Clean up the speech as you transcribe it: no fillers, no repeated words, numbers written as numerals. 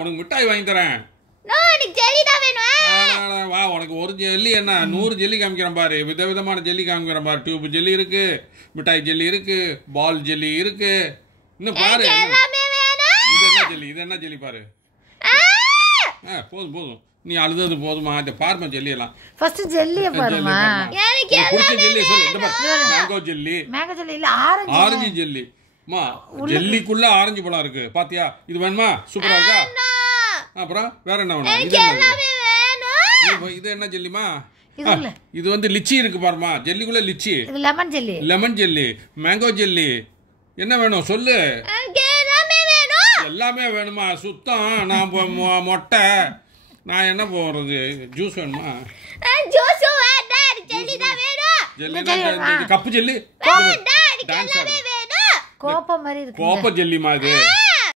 உனக்கு மிட்டாய் வாங்கி தரேன். வா, உனக்கு ஒரு ஜெல்லி என்ன 100 ஜெல்லி காமிக்கிறேன் பாரு. விதவிதமான ஜெல்லி காமிக்கிறேன் பாரு. டியூப் ஜெல்லி இருக்கு, மிட்டாய் ஜெல்லி இருக்கு, பால் ஜெல்லி இருக்கு. இன்னும் பாரு, இது என்ன ஜெல்லி பாரு. போதும் நீ அழுதது போதுமா. இந்த பார்மா ஜெல்லி எல்லாம் ஃபர்ஸ்ட் ஜெல்லிய பாருமா. ஜெல்லி சொல்லு. இந்த பாரு, மேங்கோ ஜெல்லி இல்ல ஆரஞ்சு ஜெல்லி. அம்மா, ஜெல்லிக்குள்ள ஆரஞ்சு பழம் இருக்கு பாத்தியா? இது வேணுமா? சூப்பரா இருக்கா? அப்புறம் வேற என்ன வேணும்? இது என்ன ஜெல்லிமா? இது வந்து லிச்சி இருக்கு பாருமா. ஜெல்லிக்குள்ள litchi, lemon jelly, mango jelly. என்ன வேணும் சொல்லு. எல்லாமே வேணுமா? சுத்தம். நான் மொட்டை. நான் என்ன போறது? ஜூஸ் வேணுமா? கப்பு ஜெல்லி, கோப்ப ஜெல்லிமா இது.